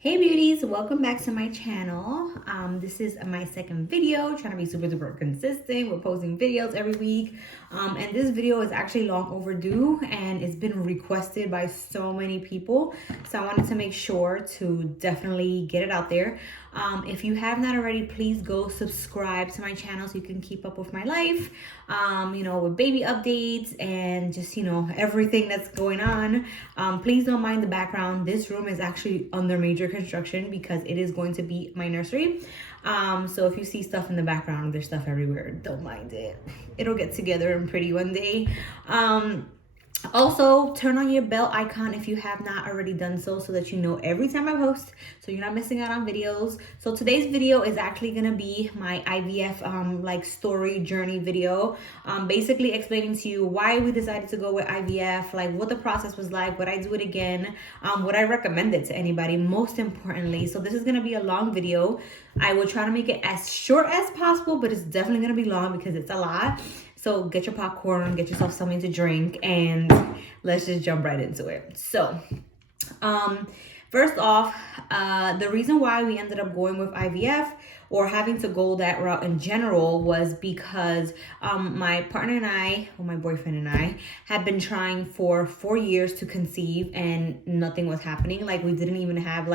Hey beauties, welcome back to my channel. This is my second video, trying to be super consistent with posting videos every week. And this video is actually long overdue and it's been requested by so many people. So I wanted to make sure to definitely get it out there. If you have not already, please go subscribe to my channel so you can keep up with my life, with baby updates and just, everything that's going on. Please don't mind the background. This room is actually under major construction because it is going to be my nursery. So if you see stuff in the background, there's stuff everywhere. Don't mind it. It'll get together and pretty one day. Also, turn on your bell icon if you have not already done so that you know every time I post, so you're not missing out on videos. So today's video is actually gonna be my IVF story journey video, basically explaining to you why we decided to go with IVF, like what the process was like, would I do it again, would I recommend it to anybody, most importantly. So this is gonna be a long video. I will try to make it as short as possible, but it's definitely gonna be long because it's a lot. So get your popcorn, get yourself something to drink, and let's just jump right into it. So, first off, the reason why we ended up going with IVF or having to go that route in general was because my partner and I, or my boyfriend and I, had been trying for 4 years to conceive and nothing was happening. Like we didn't even have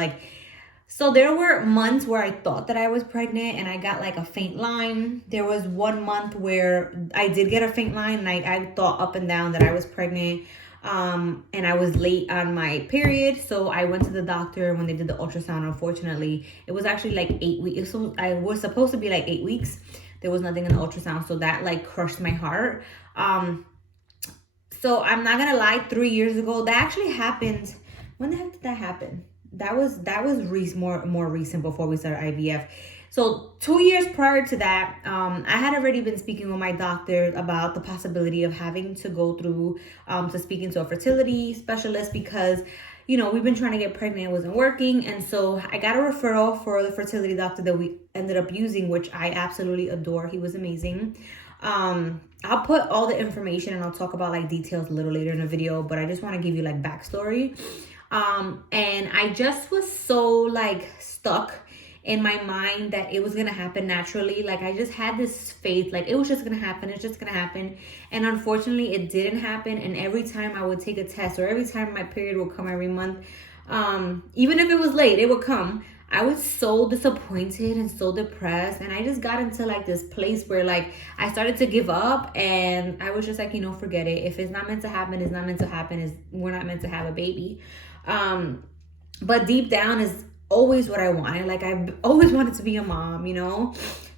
so there were months where I thought that I was pregnant and I got like a faint line. There was 1 month where I did get a faint line and I thought up and down that I was pregnant. And I was late on my period. So I went to the doctor when they did the ultrasound. Unfortunately, it was actually like 8 weeks. So I was supposed to be like 8 weeks. There was nothing in the ultrasound. So that like crushed my heart. So I'm not gonna lie, 3 years ago, that actually happened. When the heck did that happen? That was more recent before we started IVF. So 2 years prior to that, I had already been speaking with my doctor about the possibility of having to go through to speaking to a fertility specialist because, we've been trying to get pregnant, it wasn't working. And so I got a referral for the fertility doctor that we ended up using, which I absolutely adore. He was amazing. I'll put all the information and I'll talk about like details a little later in the video, but I just want to give you like backstory. And I just was so like stuck in my mind that it was gonna happen naturally. Like I just had this faith, like it was just gonna happen, it's just gonna happen. And unfortunately it didn't happen. And every time I would take a test or every time my period would come every month, even if it was late, it would come. I was so disappointed and so depressed, and I just got into like this place where like I started to give up, and I was just like, forget it. If it's not meant to happen, it's not meant to happen. We're not meant to have a baby. But deep down is always what I wanted. Like I've always wanted to be a mom,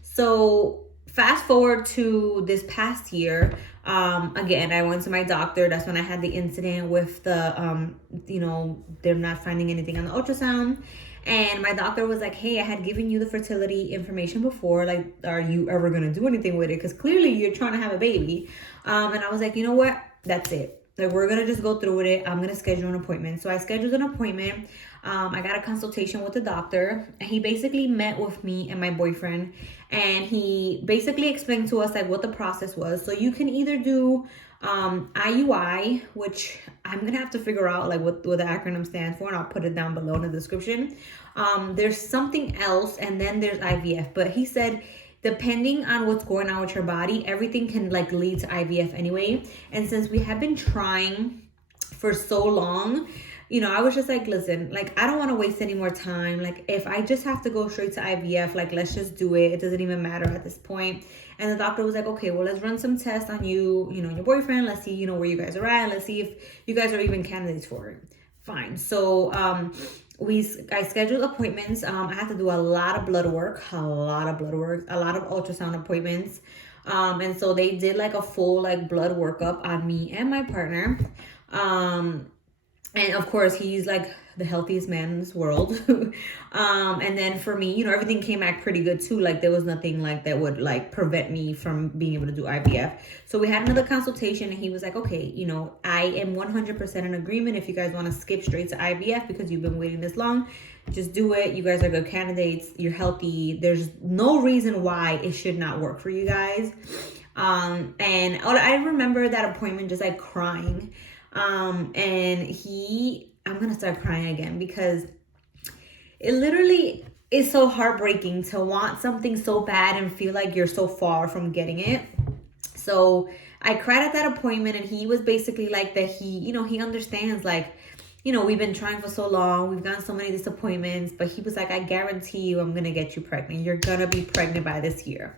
So fast forward to this past year. Again, I went to my doctor. That's when I had the incident with the, they're not finding anything on the ultrasound. And my doctor was like, hey, I had given you the fertility information before. Like, are you ever going to do anything with it? Because clearly you're trying to have a baby. And I was like, you know what? That's it. Like, we're going to just go through with it. I'm going to schedule an appointment. So I scheduled an appointment. I got a consultation with the doctor. And he basically met with me and my boyfriend. And he basically explained to us like what the process was. So you can either do IUI, which I'm gonna have to figure out like what the acronym stands for, and I'll put it down below in the description. There's something else, and then there's IVF. But he said depending on what's going on with your body, everything can like lead to IVF anyway. And since we have been trying for so long, I was just like, listen, like, I don't want to waste any more time. Like, if I just have to go straight to IVF, like, let's just do it. It doesn't even matter at this point. And the doctor was like, okay, well, let's run some tests on you, your boyfriend. Let's see, where you guys are at. Let's see if you guys are even candidates for it. Fine. So, I scheduled appointments. I had to do a lot of blood work, a lot of ultrasound appointments. And so they did like a full like blood workup on me and my partner. And of course, he's like the healthiest man in this world. And then for me, everything came back pretty good too. Like there was nothing like that would like prevent me from being able to do IVF. So we had another consultation and he was like, okay, I am 100% in agreement. If you guys want to skip straight to IVF because you've been waiting this long, just do it. You guys are good candidates. You're healthy. There's no reason why it should not work for you guys. And I remember that appointment just like crying. And I'm gonna start crying again because it literally is so heartbreaking to want something so bad and feel like you're so far from getting it. So I cried at that appointment, and he was basically like that he understands, like, we've been trying for so long, we've gotten so many disappointments, but he was like, I guarantee you I'm gonna get you pregnant. You're gonna be pregnant by this year.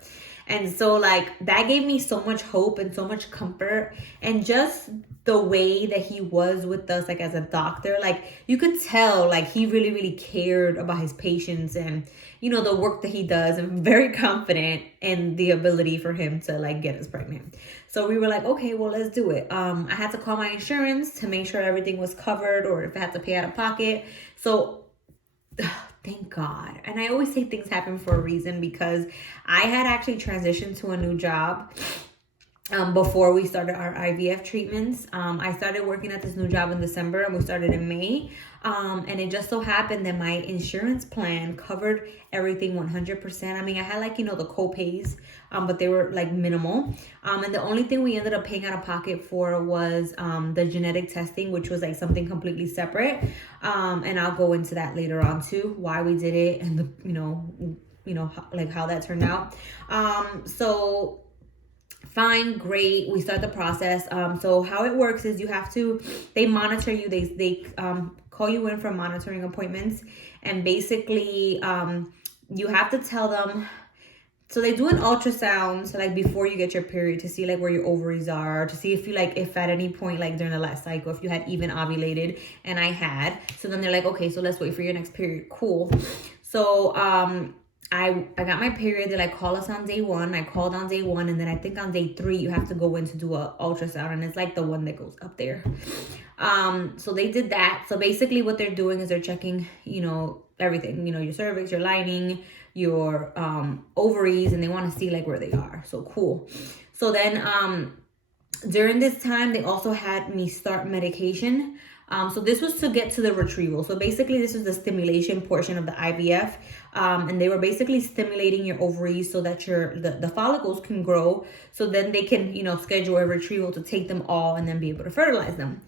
And so, like, that gave me so much hope and so much comfort. And just the way that he was with us, like, as a doctor, like, you could tell, like, he really, really cared about his patients and, the work that he does. And very confident in the ability for him to, like, get us pregnant. So we were like, okay, well, let's do it. I had to call my insurance to make sure everything was covered, or if I had to pay out of pocket. So thank God. And I always say things happen for a reason, because I had actually transitioned to a new job before we started our IVF treatments. I started working at this new job in December, and we started in May. And it just so happened that my insurance plan covered everything 100%. I mean, I had, like, the co-pays, but they were, like, minimal. And the only thing we ended up paying out of pocket for was the genetic testing, which was, like, something completely separate. And I'll go into that later on too, why we did it, and how that turned out. So fine, great. We start the process. So how it works is they monitor you. They call you in for monitoring appointments, and basically you have to tell them. So they do an ultrasound, so, like, before you get your period, to see, like, where your ovaries are, to see if at any point, like, during the last cycle, if you had even ovulated, and I had. So then they're like, okay, so let's wait for your next period. Cool. So I got my period. They, like, call us on day 1. I called on day 1, and then I think on day 3 you have to go in to do a ultrasound, and it's like the one that goes up there. So they did that. So basically what they're doing is they're checking, everything, your cervix, your lining, your ovaries, and they want to see, like, where they are. So cool. So then during this time, they also had me start medication. So this was to get to the retrieval. So basically this was the stimulation portion of the IVF. And they were basically stimulating your ovaries so that the follicles can grow. So then they can, schedule a retrieval to take them all and then be able to fertilize them.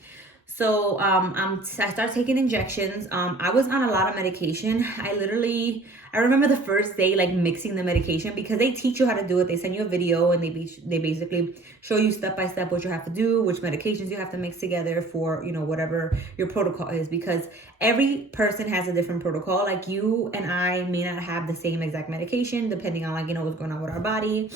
So I started taking injections. I was on a lot of medication. I remember the first day, like, mixing the medication, because they teach you how to do it. They send you a video, and they basically show you step by step what you have to do, which medications you have to mix together for, whatever your protocol is, because every person has a different protocol. Like, you and I may not have the same exact medication depending on, like, what's going on with our body.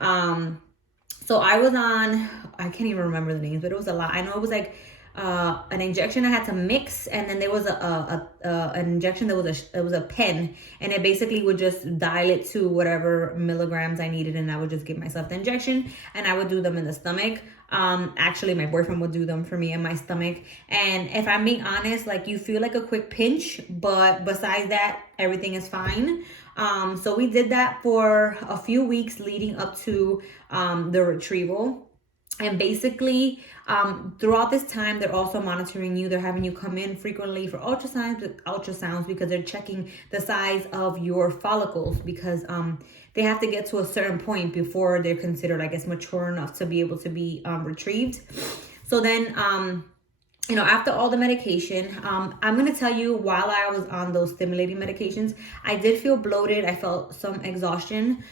So I was on, I can't even remember the names, but it was a lot. I know it was like an injection I had to mix, and then there was an injection that was a pen, and it basically would just dial it to whatever milligrams I needed, and I would just give myself the injection, and I would do them in the stomach. Actually, my boyfriend would do them for me in my stomach, and if I'm being honest, like, you feel like a quick pinch, but besides that, everything is fine. So we did that for a few weeks leading up to the retrieval. And basically, throughout this time, they're also monitoring you. They're having you come in frequently for ultrasounds because they're checking the size of your follicles, because they have to get to a certain point before they're considered, I guess, mature enough to be able to be retrieved. So then, after all the medication, I'm going to tell you, while I was on those stimulating medications, I did feel bloated. I felt some exhaustion.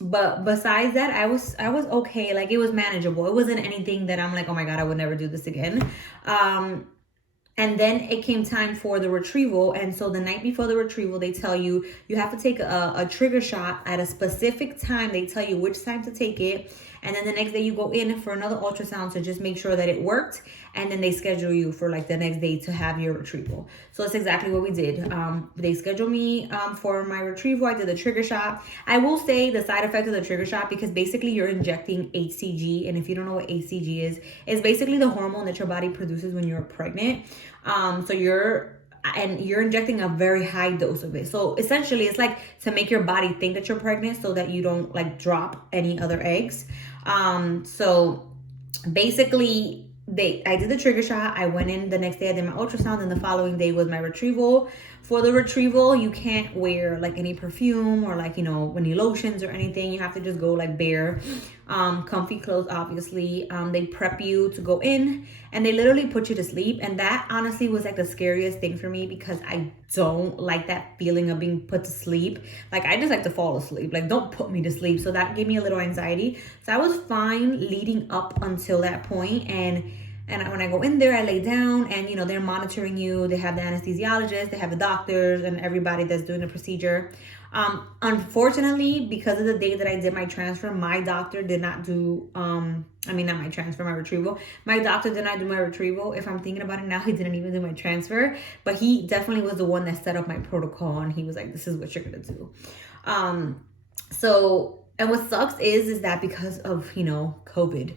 But besides that, I was okay. Like, it was manageable. It wasn't anything that I'm like, oh my God, I would never do this again. And then it came time for the retrieval. And so the night before the retrieval, they tell you have to take a trigger shot at a specific time. They tell you which time to take it. And then the next day you go in for another ultrasound to just make sure that it worked. And then they schedule you for, like, the next day to have your retrieval. So that's exactly what we did. They scheduled me for my retrieval. I did the trigger shot. I will say the side effect of the trigger shot, because basically you're injecting HCG. And if you don't know what HCG is, it's basically the hormone that your body produces when you're pregnant. So you're injecting a very high dose of it. So essentially it's like to make your body think that you're pregnant so that you don't, like, drop any other eggs. So basically I did the trigger shot. I went in the next day, I did my ultrasound, and the following day was my retrieval. For the retrieval, you can't wear like any perfume or like, any lotions or anything. You have to just go like bare, comfy clothes, obviously. They prep you to go in and they literally put you to sleep. And that honestly was like the scariest thing for me, because I don't like that feeling of being put to sleep. Like, I just like to fall asleep. Like, don't put me to sleep. So that gave me a little anxiety. So I was fine leading up until that point. And when I go in there, I lay down and, they're monitoring you. They have the anesthesiologist, they have the doctors and everybody that's doing the procedure. Unfortunately, because of the day that I did my transfer, my doctor did not do, not my transfer, my retrieval. My doctor did not do my retrieval. If I'm thinking about it now, he didn't even do my transfer, but he definitely was the one that set up my protocol. And he was like, this is what you're going to do. And what sucks is that because of, COVID,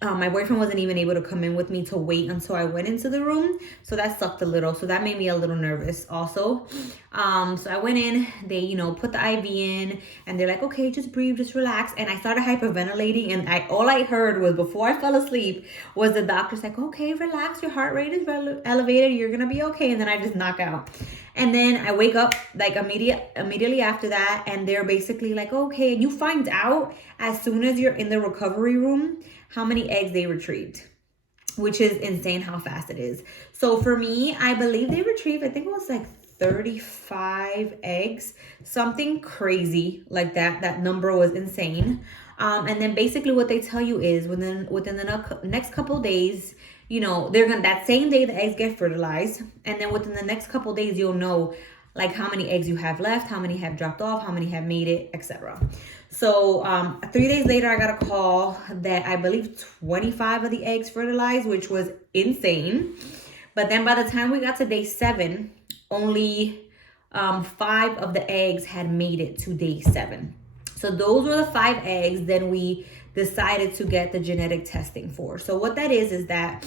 my boyfriend wasn't even able to come in with me to wait until I went into the room. So that sucked a little. So that made me a little nervous also. So I went in, they, put the IV in and they're like, okay, just breathe, just relax. And I started hyperventilating, and all I heard was, before I fell asleep, was the doctor's like, okay, relax, your heart rate is elevated, you're going to be okay. And then I just knock out. And then I wake up like immediately after that. And they're basically like, okay, and you find out as soon as you're in the recovery room how many eggs they retrieved, which is insane how fast it is. So for me, I believe they retrieved, I think it was like 35 eggs, something crazy like that. That number was insane. And then basically what they tell you is within the next couple days, they're gonna, that same day the eggs get fertilized, and then within the next couple days you'll know like how many eggs you have left, how many have dropped off, how many have made it, etc. So 3 days later, I got a call that I believe 25 of the eggs fertilized, which was insane. But then by the time we got to day 7, only 5 of the eggs had made it to day 7. So those were the 5 eggs then we decided to get the genetic testing for. So what that is that,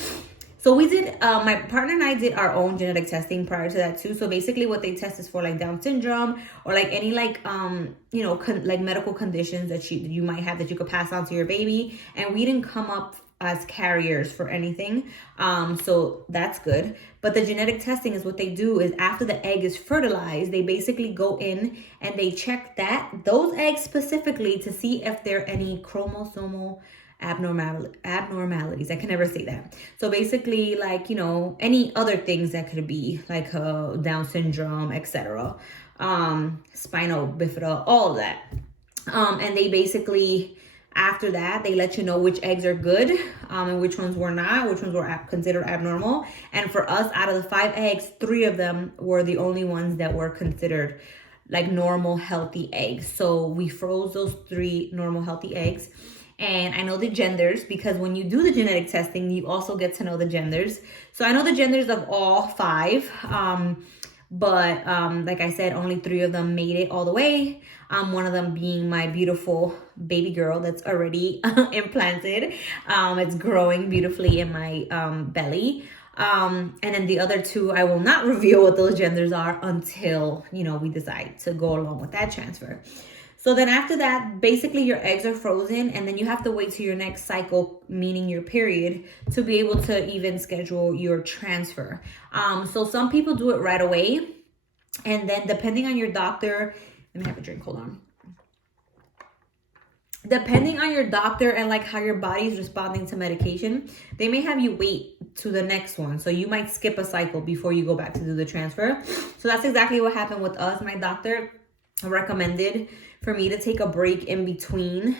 so we did, my partner and I did our own genetic testing prior to that too. So basically what they test is for like Down syndrome or like any like, like medical conditions that you might have that you could pass on to your baby. And we didn't come up as carriers for anything. So that's good. But the genetic testing is what they do is after the egg is fertilized, they basically go in and they check those eggs specifically to see if there are any chromosomal abnormalities. I can never say that. So basically like, any other things that could be like Down syndrome, etc. Spinal bifida, all of that. And they basically, after that, they let you know which eggs are good and which ones were not, which ones were considered abnormal. And for us, out of the 5 eggs, 3 of them were the only ones that were considered like normal, healthy eggs. So we froze those 3 normal, healthy eggs. And I know the genders because when you do the genetic testing, you also get to know the genders. So I know the genders of all 5. But like I said, only 3 of them made it all the way. One of them being my beautiful baby girl that's already implanted. It's growing beautifully in my belly. And then the other 2, I will not reveal what those genders are until, we decide to go along with that transfer. So then after that, basically your eggs are frozen and then you have to wait till your next cycle, meaning your period, to be able to even schedule your transfer. So some people do it right away. And then depending on your doctor, let me have a drink, hold on. Depending on your doctor and like how your body is responding to medication, they may have you wait to the next one. So you might skip a cycle before you go back to do the transfer. So that's exactly what happened with us. My doctor recommended for me to take a break in between.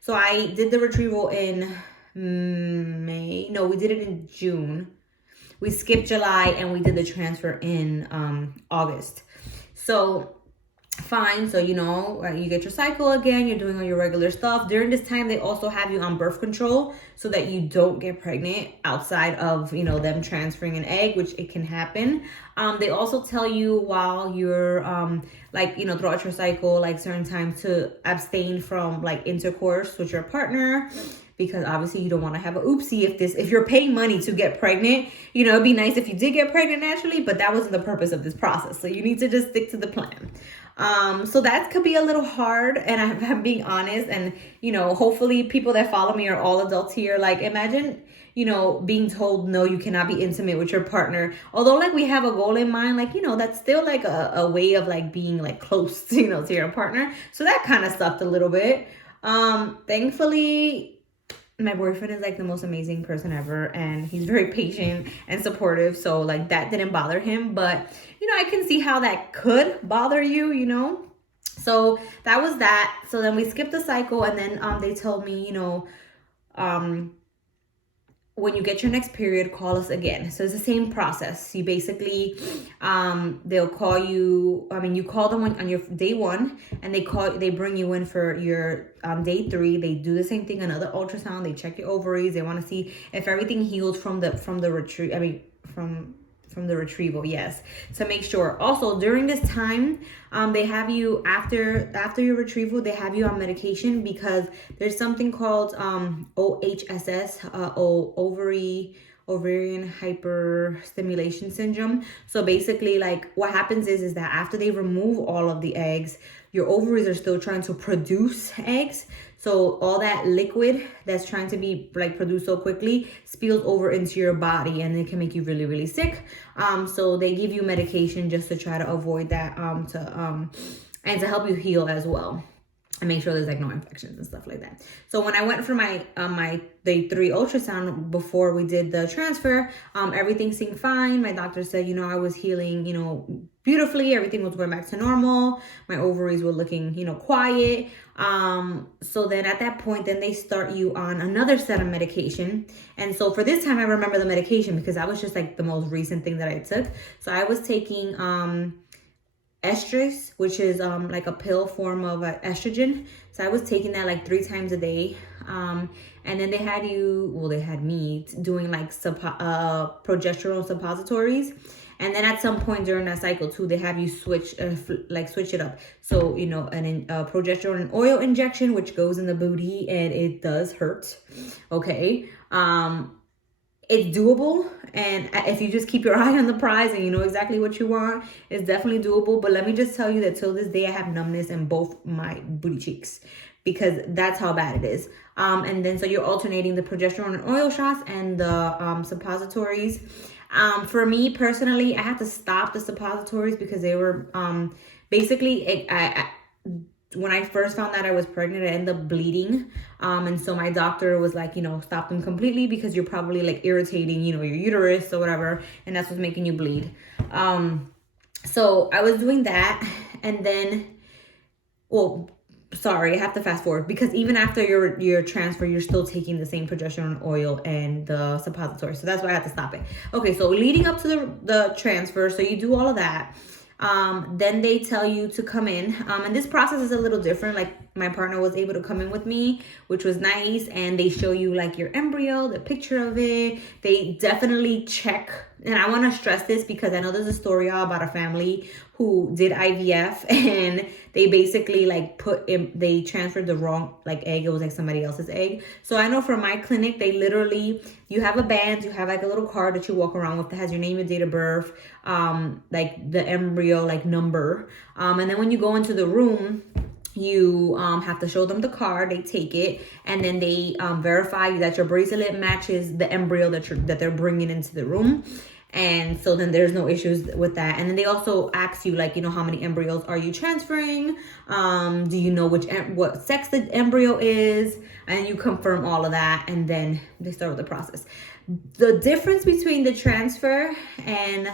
So I did the retrieval in May. No, we did it in June. We skipped July and we did the transfer in August. So fine. So, you get your cycle again, you're doing all your regular stuff. During this time, they also have you on birth control so that you don't get pregnant outside of, them transferring an egg, which it can happen. They also tell you while you're, throughout your cycle, like certain times to abstain from like intercourse with your partner. because obviously you don't want to have a oopsie if you're paying money to get pregnant. You know, it'd be nice if you did get pregnant naturally, but that wasn't the purpose of this process. So you need to just stick to the plan. So that could be a little hard, and I'm being honest, and you know, hopefully people that follow me are all adults here. Like, imagine, you know, being told no, you cannot be intimate with your partner, although like we have a goal in mind, like, you know, that's still like a way of like being like close to, you know, to your partner. So that kind of sucked a little bit. Thankfully my boyfriend is like the most amazing person ever, and he's very patient and supportive, so like that didn't bother him. But you know, I can see how that could bother you, you know. So that was that. So then we skipped the cycle, and then they told me, you know, when you get your next period, call us again. So it's the same process. You basically, they'll call you. I mean, you call them on your day 1, and they bring you in for your day 3. They do the same thing, another ultrasound. They check your ovaries. They want to see if everything healed from the retreat. I mean, from the retrieval, yes, to make sure. Also, during this time, they have you after your retrieval, they have you on medication because there's something called OHSS, ovarian hyperstimulation syndrome. So basically, like, what happens is that after they remove all of the eggs, your ovaries are still trying to produce eggs. So all that liquid that's trying to be like produced so quickly spills over into your body, and it can make you really, really sick. So they give you medication just to try to avoid that, and to help you heal as well, and make sure there's like no infections and stuff like that. So when I went for my my day 3 ultrasound before we did the transfer, everything seemed fine. My doctor said, you know, I was healing, you know, beautifully. Everything was going back to normal. My ovaries were looking, you know, quiet. So then at that point, then they start you on another set of medication. And so for this time, I remember the medication because that was just like the most recent thing that I took. So I was taking estrus, which is like a pill form of estrogen. So I was taking that like 3 times a day. And then they had me doing like progesterone suppositories. And then at some point during that cycle too, they have you switch it up. So, you know, a progesterone oil injection, which goes in the booty, and it does hurt. Okay. It's doable, and if you just keep your eye on the prize and you know exactly what you want, it's definitely doable. But let me just tell you that till this day, I have numbness in both my booty cheeks because that's how bad it is. And then so you're alternating the progesterone oil shots and the suppositories. For me personally, I had to stop the suppositories because they were basically when I first found that I was pregnant, I ended up bleeding. And so my doctor was like, you know, stop them completely because you're probably like irritating, you know, your uterus or whatever. And that's what's making you bleed. So I was doing that. And then, sorry, I have to fast forward because even after your transfer, you're still taking the same progesterone oil and the suppository. So that's why I had to stop it. Okay, so leading up to the transfer, so you do all of that. Then they tell you to come in. And this process is a little different. Like my partner was able to come in with me, which was nice. And they show you like your embryo, the picture of it. They definitely check. And I want to stress this because I know there's a story about a family who did IVF and they basically like they transferred the wrong like egg. It was like somebody else's egg. So I know for my clinic, they literally, you have a band, you have like a little card that you walk around with that has your name and date of birth, like the embryo like number. And then when you go into the room, you have to show them the card. They take it and then they verify that your bracelet matches the embryo that they're bringing into the room. And so then there's no issues with that. And then they also ask you like, you know, how many embryos are you transferring? Do you know what sex the embryo is? And you confirm all of that. And then they start with the process. The difference between the transfer and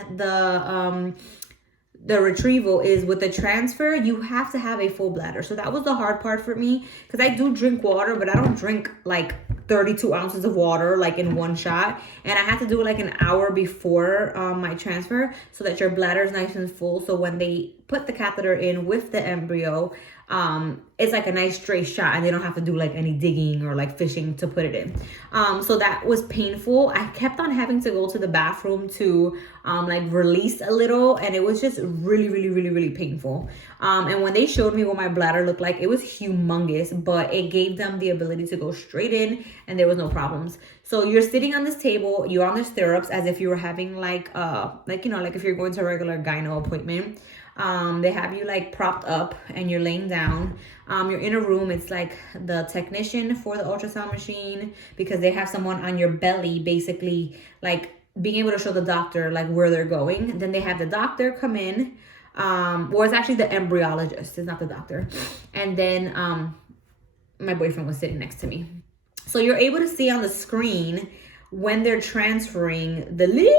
the retrieval is with the transfer, you have to have a full bladder. So that was the hard part for me because I do drink water, but I don't drink like 32 ounces of water like in one shot. And I had to do it like an hour before my transfer so that your bladder is nice and full. So when they put the catheter in with the embryo, it's like a nice straight shot, and they don't have to do like any digging or like fishing to put it in. So that was painful. I kept on having to go to the bathroom to like release a little, and it was just really, really, really, really painful. And when they showed me what my bladder looked like, it was humongous, but it gave them the ability to go straight in, and there was no problems. So you're sitting on this table, you're on the stirrups as if you were having like you know, like if you're going to a regular gyno appointment. They have you like propped up and you're laying down. You're in a room. It's like the technician for the ultrasound machine, because they have someone on your belly, basically like being able to show the doctor like where they're going. Then they have the doctor come in, or it's actually the embryologist, it's not the doctor. And then my boyfriend was sitting next to me. So you're able to see on the screen when they're transferring the little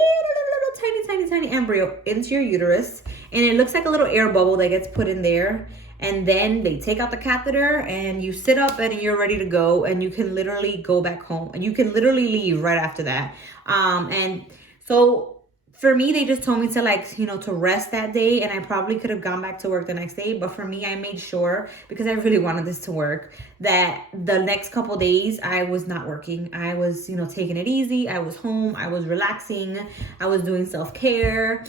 tiny embryo into your uterus, and it looks like a little air bubble that gets put in there. And then they take out the catheter and you sit up and you're ready to go, and you can literally go back home, and you can literally leave right after that. And so for me, they just told me to like, you know, to rest that day, and I probably could have gone back to work the next day. But for me, I made sure, because I really wanted this to work, that the next couple days I was not working. I was, you know, taking it easy. I was home. I was relaxing. I was doing self-care.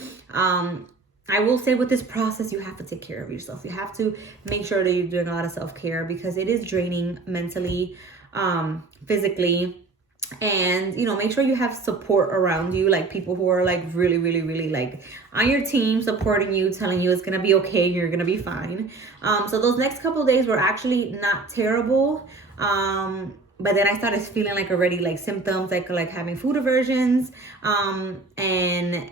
I will say with this process, you have to take care of yourself. You have to make sure that you're doing a lot of self-care, because it is draining mentally, physically. And, you know, make sure you have support around you, like people who are like really, really, really like on your team, supporting you, telling you it's going to be okay, you're going to be fine. So those next couple of days were actually not terrible. But then I started feeling like already like symptoms, like having food aversions. And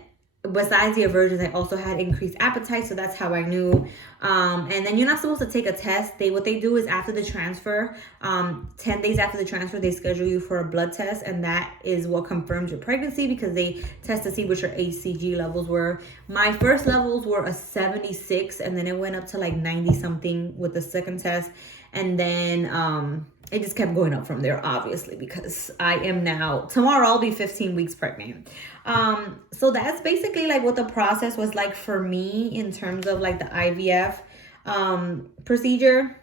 besides the aversions, I also had increased appetite. So that's how I knew. And then you're not supposed to take a test. What they do is after the transfer, 10 days after the transfer, they schedule you for a blood test. And that is what confirms your pregnancy, because they test to see what your HCG levels were. My first levels were a 76, and then it went up to like 90 something with the second test. And then it just kept going up from there, obviously, because I am now, tomorrow I'll be 15 weeks pregnant. So that's basically like what the process was like for me in terms of like the IVF procedure.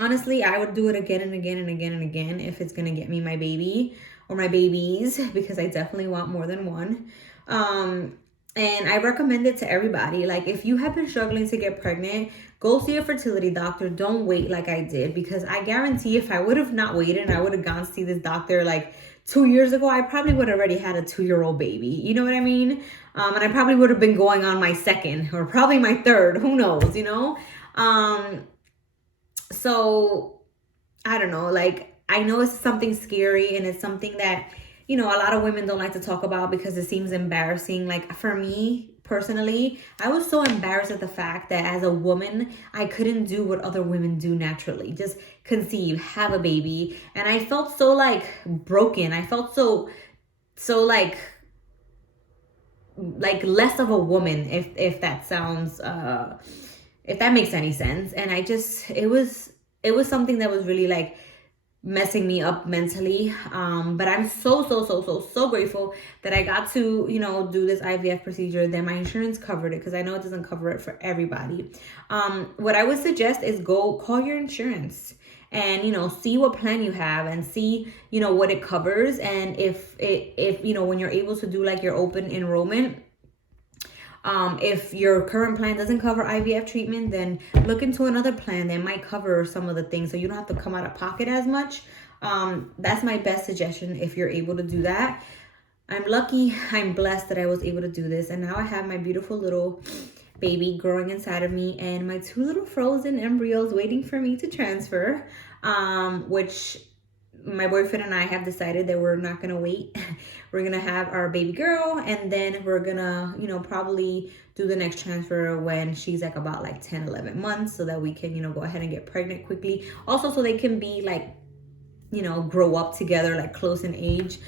Honestly, I would do it again and again and again and again if it's gonna get me my baby or my babies, because I definitely want more than one. And I recommend it to everybody. Like, if you have been struggling to get pregnant, go see a fertility doctor. Don't wait like I did, because I guarantee if I would have not waited and I would have gone to see this doctor like 2 years ago, I probably would have already had a 2-year-old baby. You know what I mean? And I probably would have been going on my second or probably my third. Who knows, you know? So I don't know. Like, I know it's something scary, and it's something that, you know, a lot of women don't like to talk about because it seems embarrassing. Like, for me personally, I was so embarrassed at the fact that as a woman, I couldn't do what other women do naturally. Just conceive, have a baby. And I felt so like broken. I felt so like less of a woman, if that sounds, if that makes any sense. And I just, it was something that was really like messing me up mentally. But I'm so grateful that I got to, you know, do this IVF procedure. Then my insurance covered it, because I know it doesn't cover it for everybody. What I would suggest is go call your insurance and, you know, see what plan you have and see, you know, what it covers. And if you know, when you're able to do like your open enrollment, if your current plan doesn't cover IVF treatment, then look into another plan that might cover some of the things, so you don't have to come out of pocket as much. That's my best suggestion if you're able to do that. I'm lucky, I'm blessed that I was able to do this, and now I have my beautiful little baby growing inside of me and my 2 little frozen embryos waiting for me to transfer, which my boyfriend and I have decided that we're not gonna wait. We're gonna have our baby girl, and then we're gonna, you know, probably do the next transfer when she's like about like 10, 11 months, so that we can, you know, go ahead and get pregnant quickly. Also, so they can be like, you know, grow up together, like close in age.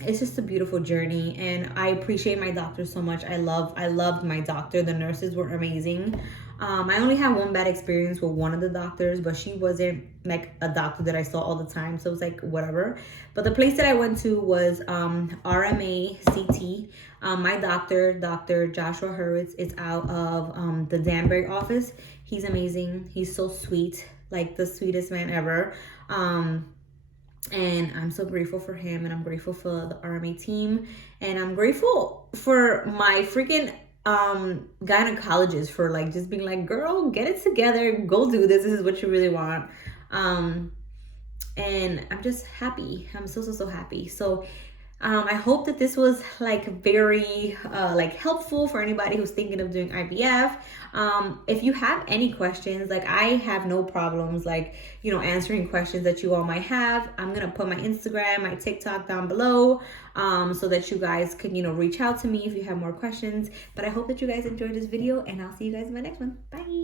it's just a beautiful journey, and I appreciate my doctor so much. I loved my doctor. The nurses were amazing. I only had one bad experience with one of the doctors, but she wasn't like a doctor that I saw all the time, so it was like whatever. But the place that I went to was RMACT. My doctor, Dr. Joshua Hurwitz, is out of the Danbury office. He's amazing. He's so sweet, like the sweetest man ever. And I'm so grateful for him, and I'm grateful for the RMA team, and I'm grateful for my freaking gynecologist for like just being like, girl, get it together, go do this is what you really want. And I'm just happy. I'm so happy. So I hope that this was like very like helpful for anybody who's thinking of doing IVF. If you have any questions, like I have no problems like, you know, answering questions that you all might have. I'm gonna put my Instagram, my TikTok down below, so that you guys can, you know, reach out to me if you have more questions. But I hope that you guys enjoyed this video, and I'll see you guys in my next one. Bye.